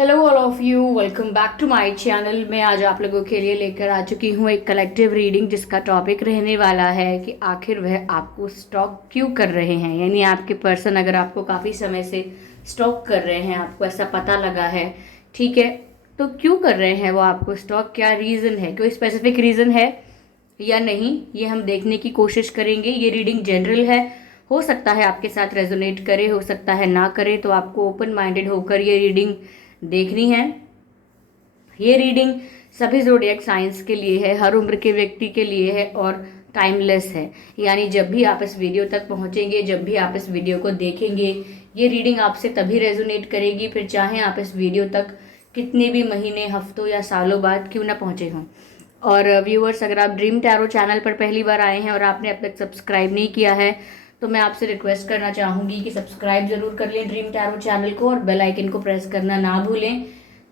Hello all of you, welcome back to my channel. मैं आज आप लोगों के लिए लेकर आ चुकी हूँ एक कलेक्टिव रीडिंग जिसका टॉपिक रहने वाला है कि आखिर वह आपको स्टॉक क्यों कर रहे हैं। यानी आपके पर्सन अगर आपको काफ़ी समय से स्टॉक कर रहे हैं, आपको ऐसा पता लगा है, ठीक है, तो क्यों कर रहे हैं वो आपको स्टॉक? क्या रीज़न है? कोई स्पेसिफिक रीज़न है या नहीं, ये हम देखने की कोशिश करेंगे। ये रीडिंग जनरल है, हो सकता है आपके साथ रेजोनेट करे, हो सकता है ना करे, तो आपको ओपन माइंडेड होकर ये रीडिंग देखनी है। ये रीडिंग सभी ज़ोडिएक साइंस के लिए है, हर उम्र के व्यक्ति के लिए है और टाइमलेस है। यानी जब भी आप इस वीडियो तक पहुंचेंगे, जब भी आप इस वीडियो को देखेंगे, ये रीडिंग आपसे तभी रेजोनेट करेगी, फिर चाहे आप इस वीडियो तक कितने भी महीने, हफ्तों या सालों बाद क्यों ना पहुंचे हों। और व्यूअर्स, अगर आप ड्रीम टैरो चैनल पर पहली बार आए हैं और आपने अब तक सब्सक्राइब नहीं किया है, तो मैं आपसे रिक्वेस्ट करना चाहूँगी कि सब्सक्राइब जरूर कर लें ड्रीम टैरो चैनल को और बेल आइकन को प्रेस करना ना भूलें,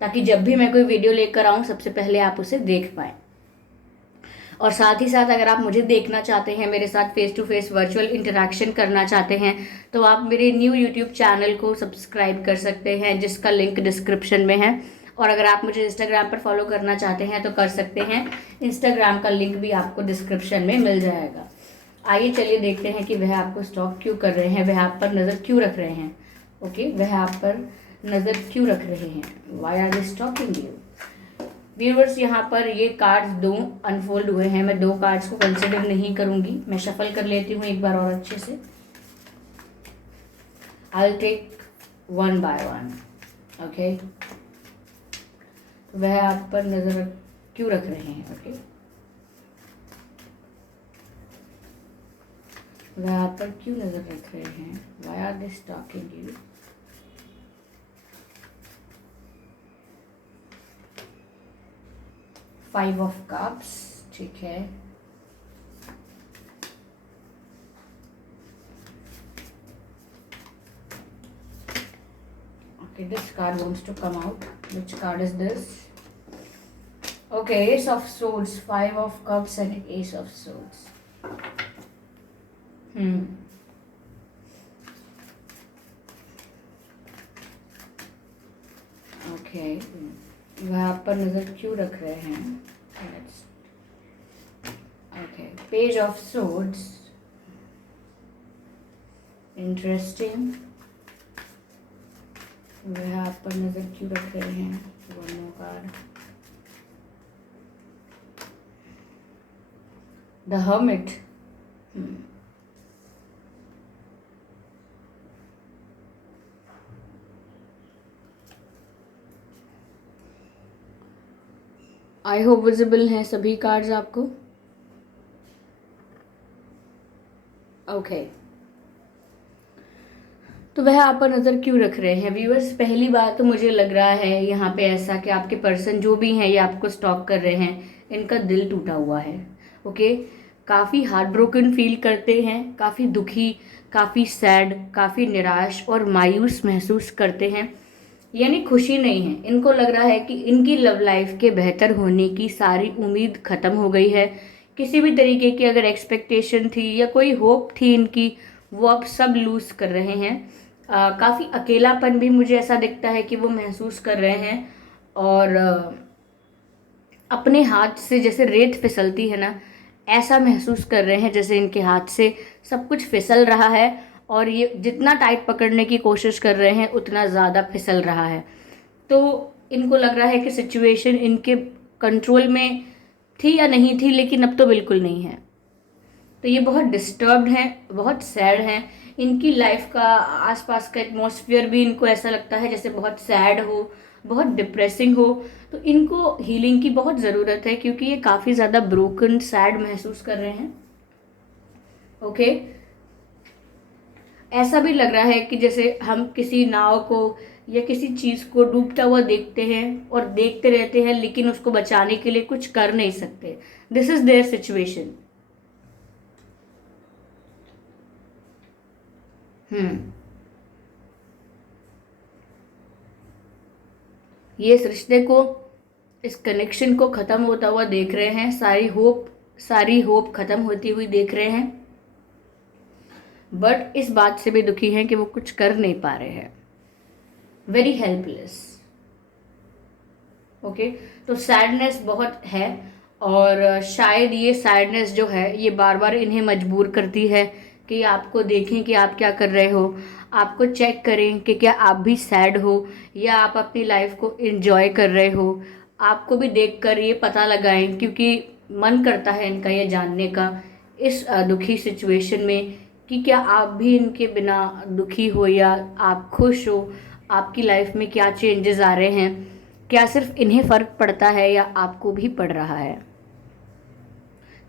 ताकि जब भी मैं कोई वीडियो लेकर आऊँ सबसे पहले आप उसे देख पाएँ। और साथ ही साथ अगर आप मुझे देखना चाहते हैं, मेरे साथ face to face virtual interaction करना चाहते हैं, तो आप मेरे न्यू यूट्यूब चैनल को सब्सक्राइब कर सकते हैं, जिसका लिंक डिस्क्रिप्शन में है। और अगर आप मुझे इंस्टाग्राम पर फॉलो करना चाहते हैं तो कर सकते हैं, इंस्टाग्राम का लिंक भी आपको डिस्क्रिप्शन में मिल जाएगा। आइए चलिए देखते हैं कि वह आपको स्टॉक क्यों कर रहे हैं, वह आप पर नज़र क्यों रख रहे हैं। ओके, वह आप पर नज़र क्यों रख रहे हैं, why are they stalking you. Viewers, यहाँ पर ये कार्ड्स दो अनफोल्ड हुए हैं, मैं दो कार्ड्स को कंसिडर नहीं करूंगी, मैं शफल कर लेती हूँ एक बार और अच्छे से। I will take one by one. Okay, वह आप पर नजर क्यों रख रहे हैं। ओके, वह आप पर क्यों नजर रख रहे हैं, why are they stalking you. Five of cups, ठीक है। Okay, this card wants to come out. Which card is this? Okay, Ace of Swords, Five of Cups and Ace of Swords. Okay, वह आप पर नजर क्यों रख रहे हैं? Okay, Page of Swords. Interesting. वह आप पर नजर क्यों रख रहे हैं? One more card. The Hermit. I hope visible हैं सभी कार्ड्स आपको। ओके, तो वह आप पर नज़र क्यों रख रहे हैं व्यूअर्स? पहली बात तो मुझे लग रहा है यहाँ पे ऐसा कि आपके पर्सन जो भी हैं ये आपको स्टॉक कर रहे हैं, इनका दिल टूटा हुआ है। ओके, काफ़ी हार्ट ब्रोकन फील करते हैं, काफ़ी दुखी, काफ़ी सैड, काफ़ी निराश और मायूस महसूस करते हैं। यानी खुशी नहीं है, इनको लग रहा है कि इनकी लव लाइफ के बेहतर होने की सारी उम्मीद ख़त्म हो गई है। किसी भी तरीके की अगर एक्सपेक्टेशन थी या कोई होप थी इनकी, वो अब सब लूज़ कर रहे हैं। काफ़ी अकेलापन भी मुझे ऐसा दिखता है कि वो महसूस कर रहे हैं। और अपने हाथ से जैसे रेत फिसलती है ना, ऐसा महसूस कर रहे हैं जैसे इनके हाथ से सब कुछ फिसल रहा है और ये जितना टाइट पकड़ने की कोशिश कर रहे हैं उतना ज़्यादा फिसल रहा है। तो इनको लग रहा है कि सिचुएशन इनके कंट्रोल में थी या नहीं थी, लेकिन अब तो बिल्कुल नहीं है। तो ये बहुत डिस्टर्ब्ड हैं, बहुत सैड हैं। इनकी लाइफ का आसपास का एटमॉस्फेयर भी इनको ऐसा लगता है जैसे बहुत सैड हो, बहुत डिप्रेसिंग हो। तो इनको हीलिंग की बहुत ज़रूरत है, क्योंकि ये काफ़ी ज़्यादा ब्रोकन, सैड महसूस कर रहे हैं। ओके, ऐसा भी लग रहा है कि जैसे हम किसी नाव को या किसी चीज़ को डूबता हुआ देखते हैं और देखते रहते हैं, लेकिन उसको बचाने के लिए कुछ कर नहीं सकते। This is there situation. ये इस रिश्ते को, इस कनेक्शन को ख़त्म होता हुआ देख रहे हैं, सारी होप ख़त्म होती हुई देख रहे हैं। बट इस बात से भी दुखी हैं कि वो कुछ कर नहीं पा रहे हैं, वेरी हेल्पलेस। ओके, तो सैडनेस बहुत है, और शायद ये सैडनेस जो है ये बार बार इन्हें मजबूर करती है कि आपको देखें कि आप क्या कर रहे हो, आपको चेक करें कि क्या आप भी सैड हो या आप अपनी लाइफ को एंजॉय कर रहे हो। आपको भी देखकर ये पता लगाएं, क्योंकि मन करता है इनका ये जानने का इस दुखी सिचुएशन में कि क्या आप भी इनके बिना दुखी हो या आप खुश हो, आपकी लाइफ में क्या चेंजेस आ रहे हैं, क्या सिर्फ इन्हें फ़र्क पड़ता है या आपको भी पड़ रहा है।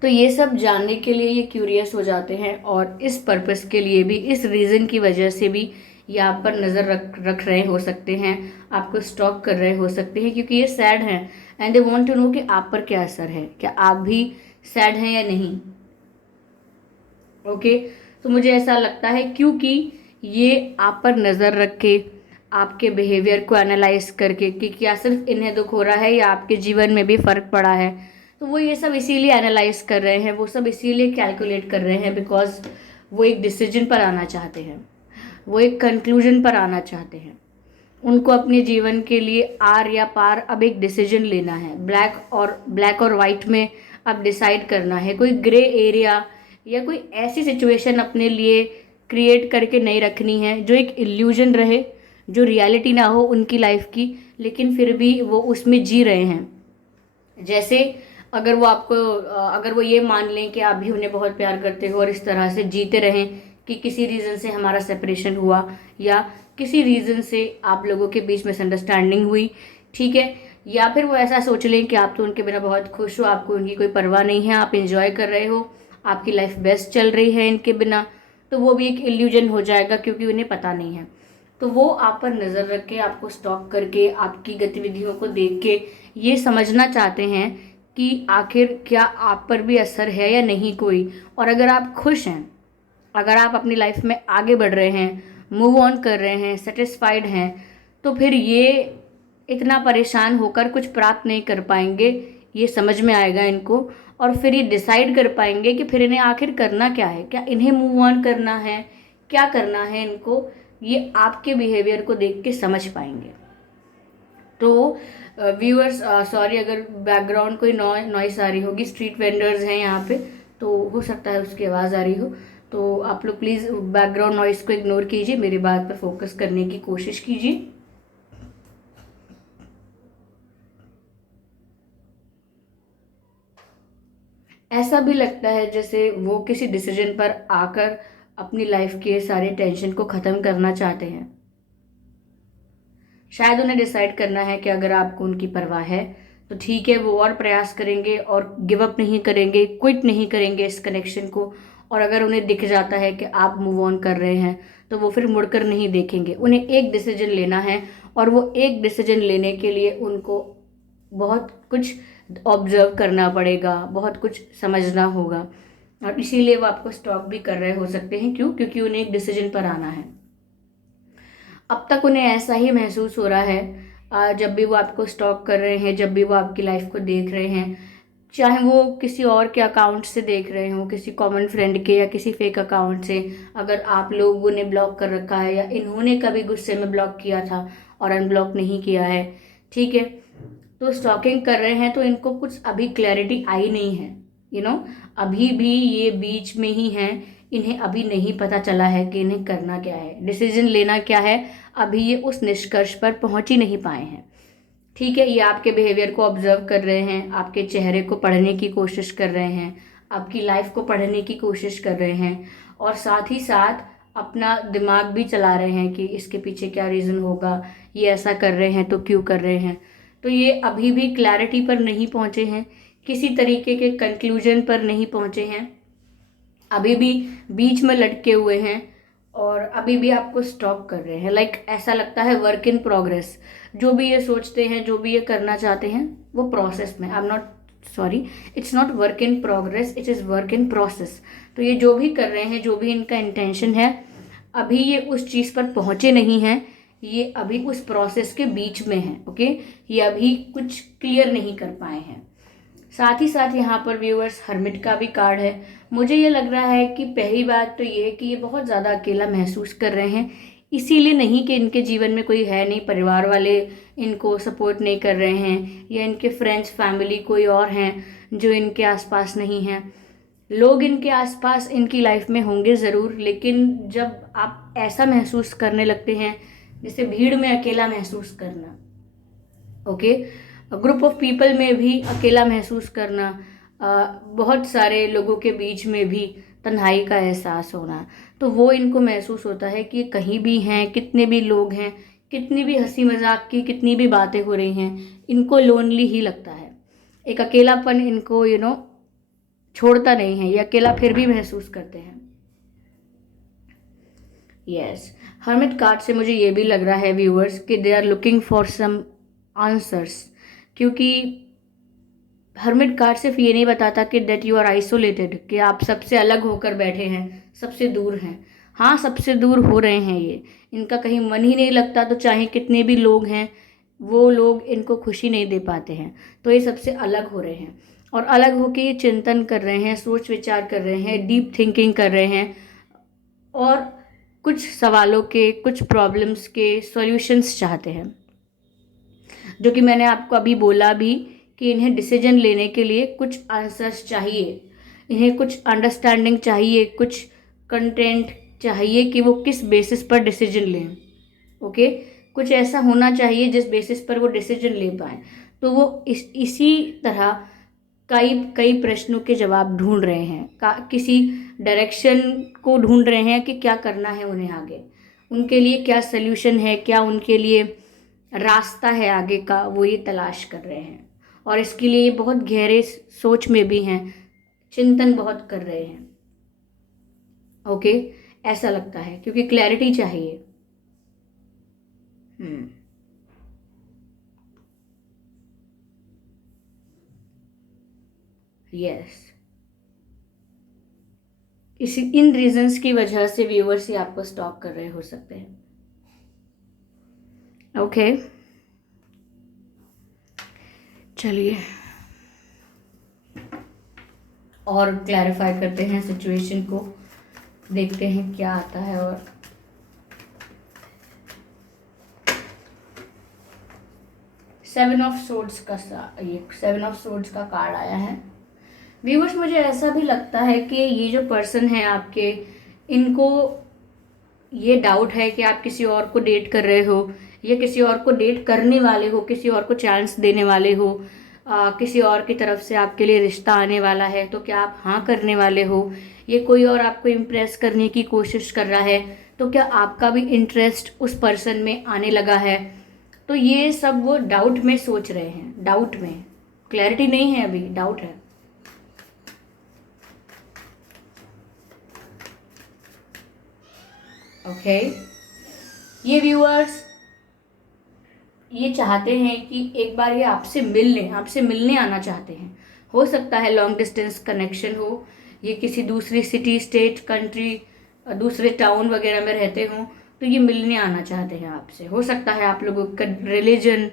तो ये सब जानने के लिए ये क्यूरियस हो जाते हैं, और इस पर्पस के लिए भी, इस रीज़न की वजह से भी ये आप पर नज़र रख रहे हो सकते हैं, आपको स्टॉक कर रहे हो सकते हैं, क्योंकि ये सैड हैं and they want to know कि आप पर क्या असर है, क्या आप भी सैड हैं या नहीं। ओके, तो मुझे ऐसा लगता है क्योंकि ये आप पर नज़र रख के, आपके बिहेवियर को एनालाइज करके कि क्या सिर्फ इन्हें दुख हो रहा है या आपके जीवन में भी फ़र्क पड़ा है, तो वो ये सब इसीलिए एनालाइज कर रहे हैं, वो सब इसीलिए कैलकुलेट कर रहे हैं, बिकॉज वो एक डिसीजन पर आना चाहते हैं, वो एक कंक्लूजन पर आना चाहते हैं। उनको अपने जीवन के लिए आर या पार अब एक डिसीजन लेना है, ब्लैक और वाइट में अब डिसाइड करना है, कोई ग्रे एरिया या कोई ऐसी सिचुएशन अपने लिए क्रिएट करके नहीं रखनी है जो एक इल्यूजन रहे, जो रियलिटी ना हो उनकी लाइफ की, लेकिन फिर भी वो उसमें जी रहे हैं। जैसे अगर वो ये मान लें कि आप भी उन्हें बहुत प्यार करते हो और इस तरह से जीते रहें कि किसी रीज़न से हमारा सेपरेशन हुआ या किसी रीज़न से आप लोगों के बीच मिसअंडरस्टैंडिंग हुई, ठीक है, या फिर वो ऐसा सोच लें कि आप तो उनके बिना बहुत खुश हो, आपको उनकी कोई परवाह नहीं है, आप एंजॉय कर रहे हो, आपकी लाइफ बेस्ट चल रही है इनके बिना, तो वो भी एक इल्यूजन हो जाएगा, क्योंकि उन्हें पता नहीं है। तो वो आप पर नज़र रख के, आपको स्टॉक करके, आपकी गतिविधियों को देख के ये समझना चाहते हैं कि आखिर क्या आप पर भी असर है या नहीं कोई। और अगर आप खुश हैं, अगर आप अपनी लाइफ में आगे बढ़ रहे हैं, मूव ऑन कर रहे हैं, सेटिस्फाइड हैं, तो फिर ये इतना परेशान होकर कुछ प्राप्त नहीं कर पाएंगे, ये समझ में आएगा इनको, और फिर ये डिसाइड कर पाएंगे कि फिर इन्हें आखिर करना क्या है, क्या इन्हें मूव ऑन करना है, क्या करना है इनको, ये आपके बिहेवियर को देख के समझ पाएंगे। तो व्यूअर्स, सॉरी अगर बैकग्राउंड कोई नॉइस आ रही होगी, स्ट्रीट वेंडर्स हैं यहाँ पे, तो हो सकता है उसकी आवाज़ आ रही हो, तो आप लोग प्लीज़ बैकग्राउंड नॉइस को इग्नोर कीजिए, मेरी बात पर फोकस करने की कोशिश कीजिए। ऐसा भी लगता है जैसे वो किसी डिसीजन पर आकर अपनी लाइफ के सारे टेंशन को ख़त्म करना चाहते हैं। शायद उन्हें डिसाइड करना है कि अगर आपको उनकी परवाह है तो ठीक है, वो और प्रयास करेंगे और गिव अप नहीं करेंगे, क्विट नहीं करेंगे इस कनेक्शन को। और अगर उन्हें दिख जाता है कि आप मूव ऑन कर रहे हैं तो वो फिर मुड़कर नहीं देखेंगे। उन्हें एक डिसीजन लेना है, और वो एक डिसीजन लेने के लिए उनको बहुत कुछ ऑब्जर्व करना पड़ेगा, बहुत कुछ समझना होगा, और इसीलिए वो आपको स्टॉप भी कर रहे हो सकते हैं। क्यों? क्योंकि उन्हें एक डिसीजन पर आना है। अब तक उन्हें ऐसा ही महसूस हो रहा है, जब भी वो आपको स्टॉक कर रहे हैं, जब भी वो आपकी लाइफ को देख रहे हैं, चाहे वो किसी और के अकाउंट से देख रहे हों, किसी कॉमन फ्रेंड के या किसी फेक अकाउंट से, अगर आप लोगों ने ब्लॉक कर रखा है या इन्होंने कभी गुस्से में ब्लॉक किया था और अनब्लॉक नहीं किया है, ठीक है, तो स्टॉकिंग कर रहे हैं, तो इनको कुछ अभी क्लैरिटी आई नहीं है, अभी भी ये बीच में ही हैं, इन्हें अभी नहीं पता चला है कि इन्हें करना क्या है, डिसीजन लेना क्या है, अभी ये उस निष्कर्ष पर पहुंच ही नहीं पाए हैं। ठीक है, ये आपके बिहेवियर को ऑब्जर्व कर रहे हैं, आपके चेहरे को पढ़ने की कोशिश कर रहे हैं, आपकी लाइफ को पढ़ने की कोशिश कर रहे हैं, और साथ ही साथ अपना दिमाग भी चला रहे हैं कि इसके पीछे क्या रीज़न होगा, ये ऐसा कर रहे हैं तो क्यों कर रहे हैं। तो ये अभी भी क्लैरिटी पर नहीं पहुँचे हैं, किसी तरीके के कंक्लूजन पर नहीं पहुँचे हैं, अभी भी बीच में लटके हुए हैं, और अभी भी आपको स्टॉप कर रहे हैं। ऐसा लगता है वर्क इन प्रोग्रेस। जो भी ये सोचते हैं, जो भी ये करना चाहते हैं, वो प्रोसेस में, it's not work in progress, it is work in process. तो ये जो भी कर रहे हैं, जो भी इनका इंटेंशन है, अभी ये उस चीज़ पर पहुँचे नहीं हैं, ये अभी उस प्रोसेस के बीच में हैं। ओके, ये अभी कुछ क्लियर नहीं कर पाए हैं। साथ ही साथ यहाँ पर व्यूअर्स, हर्मिट का भी कार्ड है। मुझे ये लग रहा है कि पहली बात तो ये है कि ये बहुत ज़्यादा अकेला महसूस कर रहे हैं, इसीलिए नहीं कि इनके जीवन में कोई है नहीं, परिवार वाले इनको सपोर्ट नहीं कर रहे हैं, या इनके फ्रेंड्स फैमिली कोई और हैं जो इनके आसपास नहीं हैं। लोग इनके आसपास इनकी लाइफ में होंगे ज़रूर, लेकिन जब आप ऐसा महसूस करने लगते हैं जैसे भीड़ में अकेला महसूस करना, ओके, ग्रुप ऑफ पीपल में भी अकेला महसूस करना, बहुत सारे लोगों के बीच में भी तन्हाई का एहसास होना, तो वो इनको महसूस होता है कि कहीं भी हैं, कितने भी लोग हैं, कितनी भी हंसी मजाक की कितनी भी बातें हो रही हैं, इनको लोनली ही लगता है। एक अकेलापन इनको छोड़ता नहीं है, ये अकेला फिर भी महसूस करते हैं। यस, हर्मिट कार्ड से मुझे ये भी लग रहा है व्यूअर्स कि they are looking for some answers, क्योंकि हर्मिट कार्ड सिर्फ ये नहीं बताता कि दैट यू आर आइसोलेटेड, कि आप सबसे अलग होकर बैठे हैं, सबसे दूर हैं। हाँ, सबसे दूर हो रहे हैं ये, इनका कहीं मन ही नहीं लगता, तो चाहे कितने भी लोग हैं वो लोग इनको खुशी नहीं दे पाते हैं, तो ये सबसे अलग हो रहे हैं। और अलग होकर ये चिंतन कर रहे हैं, सोच विचार कर रहे हैं, डीप थिंकिंग कर रहे हैं, और कुछ सवालों के, कुछ प्रॉब्लम्स के सॉल्यूशंस चाहते हैं, जो कि मैंने आपको अभी बोला भी कि इन्हें डिसीजन लेने के लिए कुछ आंसर्स चाहिए, इन्हें कुछ अंडरस्टैंडिंग चाहिए, कुछ कंटेंट चाहिए कि वो किस बेसिस पर डिसीजन लें। ओके, कुछ ऐसा होना चाहिए जिस बेसिस पर वो डिसीजन ले पाएँ। तो वो इसी तरह कई कई प्रश्नों के जवाब ढूंढ रहे हैं, किसी डायरेक्शन को ढूंढ रहे हैं कि क्या करना है उन्हें आगे, उनके लिए क्या सल्यूशन है, क्या उनके लिए रास्ता है आगे का, वो ये तलाश कर रहे हैं। और इसके लिए ये बहुत गहरे सोच में भी हैं, चिंतन बहुत कर रहे हैं। ओके, ऐसा लगता है क्योंकि क्लैरिटी चाहिए। यस, इन रीजंस की वजह से व्यूअर्स ही आपको स्टॉक कर रहे हो सकते हैं। ओके, चलिए और क्लैरिफाई करते हैं सिचुएशन को, देखते हैं क्या आता है। और सेवन ऑफ सोर्ड्स का कार्ड आया है। व्यूअर्स, मुझे ऐसा भी लगता है कि ये जो पर्सन है आपके, इनको ये डाउट है कि आप किसी और को डेट कर रहे हो, या किसी और को डेट करने वाले हो, किसी और को चांस देने वाले हो, किसी और की तरफ से आपके लिए रिश्ता आने वाला है, तो क्या आप हाँ करने वाले हो? ये कोई और आपको इम्प्रेस करने की कोशिश कर रहा है, तो क्या आपका भी इंटरेस्ट उस पर्सन में आने लगा है? तो ये सब वो डाउट में सोच रहे हैं, डाउट में, क्लैरिटी नहीं है, अभी डाउट है। ओके, ये व्यूअर्स ये चाहते हैं कि एक बार ये आपसे मिल लें, आपसे मिलने आना चाहते हैं। हो सकता है लॉन्ग डिस्टेंस कनेक्शन हो, ये किसी दूसरी सिटी, स्टेट, कंट्री, दूसरे टाउन वगैरह में रहते हों, तो ये मिलने आना चाहते हैं आपसे। हो सकता है आप लोगों का रिलीजन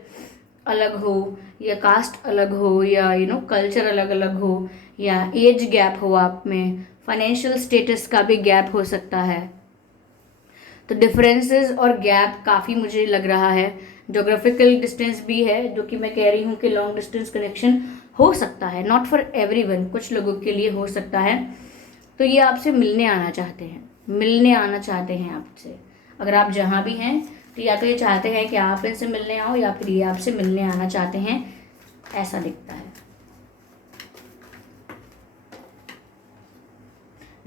अलग हो, या कास्ट अलग हो, या कल्चर अलग अलग हो, या एज गैप हो आप में, फाइनेंशियल स्टेटस का भी गैप हो सकता है। तो डिफरेंसेस और गैप काफ़ी मुझे लग रहा है। जोग्राफिकल डिस्टेंस भी है, जो कि मैं कह रही हूँ कि लॉन्ग डिस्टेंस कनेक्शन हो सकता है, नॉट फॉर एवरीवन, कुछ लोगों के लिए हो सकता है। तो ये आपसे मिलने आना चाहते हैं, मिलने आना चाहते हैं आपसे। अगर आप जहाँ भी हैं, तो या तो ये चाहते हैं कि आप इनसे मिलने आओ, या फिर ये आपसे मिलने आना चाहते हैं, ऐसा दिखता है।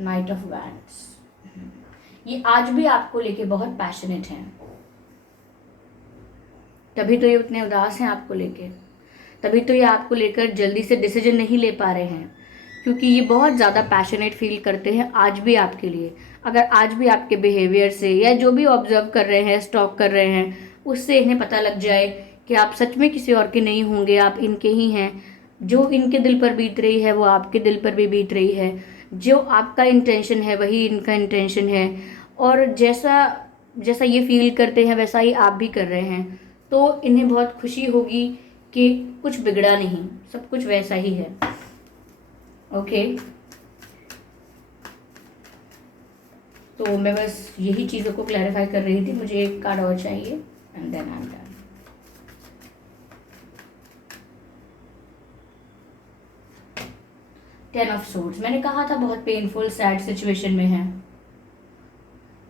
नाइट ऑफ वैंड्स, ये आज भी आपको लेके बहुत पैशनेट हैं, तभी तो ये उतने उदास हैं आपको लेके, तभी तो ये आपको लेकर जल्दी से डिसीजन नहीं ले पा रहे हैं, क्योंकि ये बहुत ज़्यादा पैशनेट फील करते हैं आज भी आपके लिए। अगर आज भी आपके बिहेवियर से, या जो भी ऑब्जर्व कर रहे हैं, स्टॉक कर रहे हैं, उससे इन्हें पता लग जाए कि आप सच में किसी और के नहीं होंगे, आप इनके ही हैं, जो इनके दिल पर बीत रही है वो आपके दिल पर भी बीत रही है, जो आपका इंटेंशन है वही इनका इंटेंशन है, और जैसा जैसा ये फील करते हैं वैसा ही आप भी कर रहे हैं। तो इन्हें बहुत खुशी होगी कि कुछ बिगड़ा नहीं, सब कुछ वैसा ही है। ओके, तो मैं बस यही चीज़ों को क्लैरिफाई कर रही थी। मुझे एक कार्ड और चाहिए and then I am done. Ten of swords, मैंने कहा था बहुत पेनफुल सैड सिचुएशन में है,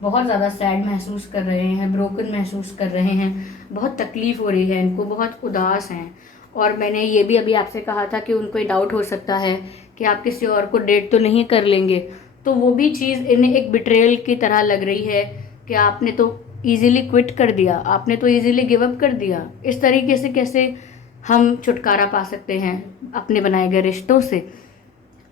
बहुत ज़्यादा सैड महसूस कर रहे हैं, ब्रोकन महसूस कर रहे हैं, बहुत तकलीफ़ हो रही है इनको, बहुत उदास हैं। और मैंने ये भी अभी आपसे कहा था कि उनको ये डाउट हो सकता है कि आप किसी और को डेट तो नहीं कर लेंगे, तो वो भी चीज़ इन्हें एक बिट्रेयल की तरह लग रही है कि आपने तो ईज़िली क्विट कर दिया, आपने तो ईज़िली गिव अप कर दिया। इस तरीके से कैसे हम छुटकारा पा सकते हैं अपने बनाए गए रिश्तों से?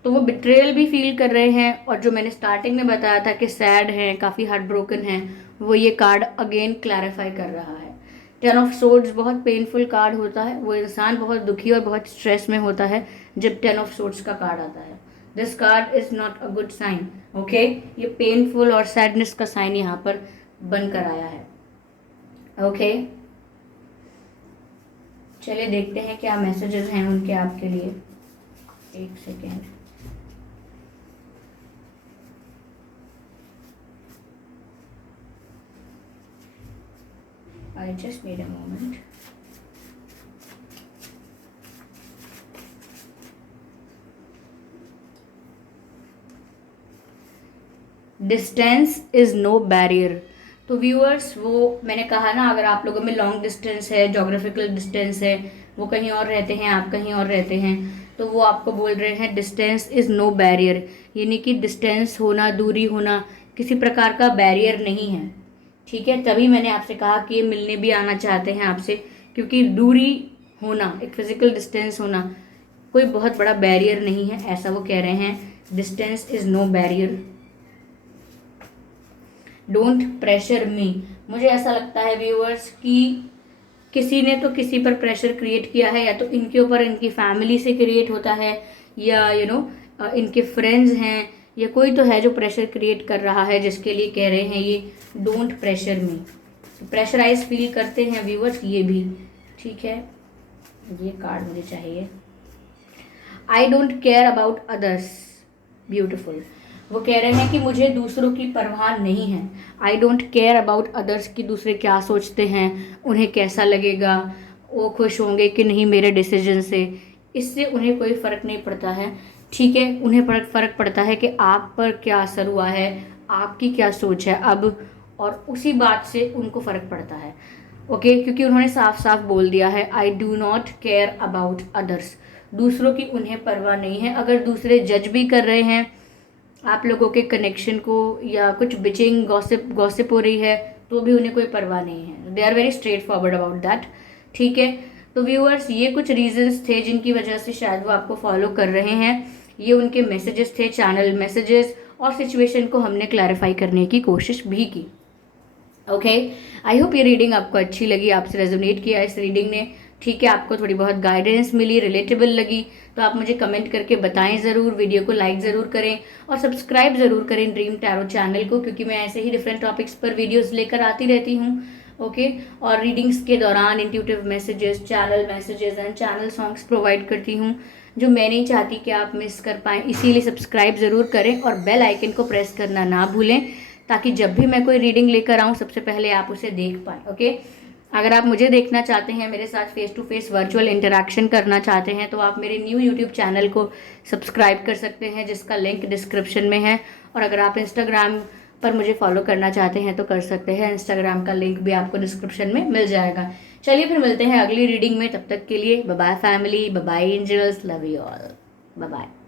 तो वो बिट्रेयल भी फील कर रहे हैं। और जो मैंने स्टार्टिंग में बताया था कि सैड हैं, काफ़ी हार्ट ब्रोकन हैं, वो ये कार्ड अगेन क्लैरिफाई कर रहा है। टेन ऑफ सोर्ड्स बहुत पेनफुल कार्ड होता है, वो इंसान बहुत दुखी और बहुत स्ट्रेस में होता है जब टेन ऑफ सोर्ड्स का कार्ड आता है। This card is not a good sign, okay. ये पेनफुल और सैडनेस का साइन यहाँ पर बनकर आया है, ओके। चलिए देखते हैं क्या मैसेजेस हैं उनके आपके लिए। एक second, I just need a moment. Distance is no barrier. तो व्यूअर्स, वो मैंने कहा ना, अगर आप लोगों में लॉन्ग डिस्टेंस है, जोग्राफिकल डिस्टेंस है, वो कहीं और रहते हैं, आप कहीं और रहते हैं, तो वो आपको बोल रहे हैं डिस्टेंस इज़ नो बैरियर, यानी कि डिस्टेंस होना, दूरी होना किसी प्रकार का बैरियर नहीं है, ठीक है। तभी मैंने आपसे कहा कि ये मिलने भी आना चाहते हैं आपसे, क्योंकि दूरी होना, एक फिजिकल डिस्टेंस होना कोई बहुत बड़ा बैरियर नहीं है, ऐसा वो कह रहे हैं। Distance is no barrier, don't pressure me. मुझे ऐसा लगता है व्यूअर्स कि किसी ने तो किसी पर प्रेशर क्रिएट किया है, या तो इनके ऊपर इनकी फैमिली से क्रिएट होता है, या इनके फ्रेंड्स हैं, या कोई तो है जो प्रेशर क्रिएट कर रहा है, जिसके लिए कह रहे हैं ये don't pressure me. Pressurize feel करते हैं व्यूअर्स ये भी, ठीक है। ये कार्ड मुझे चाहिए। I don't care about others, beautiful. वो कह रहे हैं कि मुझे दूसरों की परवाह नहीं है। I don't care about others, कि दूसरे क्या सोचते हैं, उन्हें कैसा लगेगा, वो खुश होंगे कि नहीं मेरे डिसीजन से, इससे उन्हें कोई फ़र्क नहीं पड़ता है, ठीक है। उन्हें फ़र्क पड़ता है कि आप पर क्या असर हुआ है, आपकी क्या सोच है अब, और उसी बात से उनको फ़र्क पड़ता है, ओके। क्योंकि उन्होंने साफ साफ बोल दिया है I do not care about others, दूसरों की उन्हें परवाह नहीं है। अगर दूसरे जज भी कर रहे हैं आप लोगों के कनेक्शन को, या कुछ बिचिंग गॉसिप हो रही है, तो भी उन्हें कोई परवाह नहीं है। They are very straight forward about that, ठीक है। तो व्यूअर्स, ये कुछ रीजंस थे जिनकी वजह से शायद वो आपको फॉलो कर रहे हैं। ये उनके मैसेजेस थे, चैनल मैसेजेस, और सिचुएशन को हमने क्लैरिफाई करने की कोशिश भी की, ओके। आई होप ये रीडिंग आपको अच्छी लगी, आपसे रेजोनेट किया इस रीडिंग ने, ठीक है। आपको थोड़ी बहुत गाइडेंस मिली, रिलेटेबल लगी, तो आप मुझे कमेंट करके बताएं ज़रूर। वीडियो को लाइक ज़रूर करें और सब्सक्राइब ज़रूर करें ड्रीम टैरो चैनल को, क्योंकि मैं ऐसे ही डिफरेंट टॉपिक्स पर वीडियोस लेकर आती रहती हूँ, ओके। और रीडिंग्स के दौरान intuitive messages, channel messages and channel songs provide करती हूँ, जो मैं नहीं चाहती कि आप मिस कर पाएँ। इसीलिए सब्सक्राइब ज़रूर करें और बेल आइकन को प्रेस करना ना भूलें, ताकि जब भी मैं कोई रीडिंग लेकर आऊँ सबसे पहले आप उसे देख पाएँ, ओके। अगर आप मुझे देखना चाहते हैं, मेरे साथ face to face virtual interaction करना चाहते हैं, तो आप मेरे न्यू यूट्यूब चैनल को सब्सक्राइब कर सकते हैं, जिसका लिंक डिस्क्रिप्शन में है। और अगर आप इंस्टाग्राम पर मुझे फॉलो करना चाहते हैं तो कर सकते हैं, इंस्टाग्राम का लिंक भी आपको डिस्क्रिप्शन में मिल जाएगा। चलिए फिर मिलते हैं अगली रीडिंग में, तब तक के लिए bye bye family, bye bye angels, love you all, bye bye.